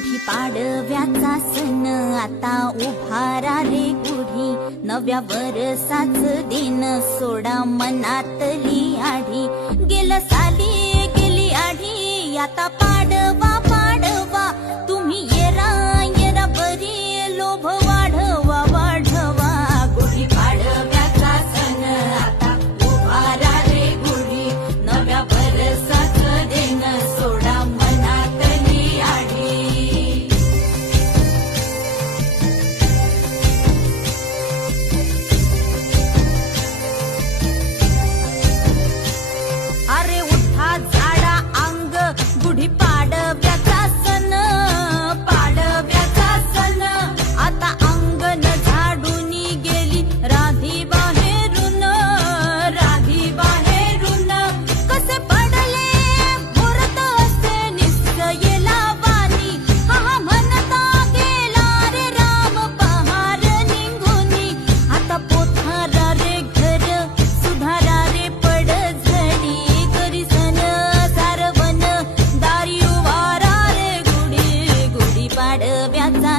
गुढी पाडव्याचा सण आता उभारा रे गुढी, नव्या वरसाच दिन सोडा मनातली आढी. गेलं साली गेली आढी आता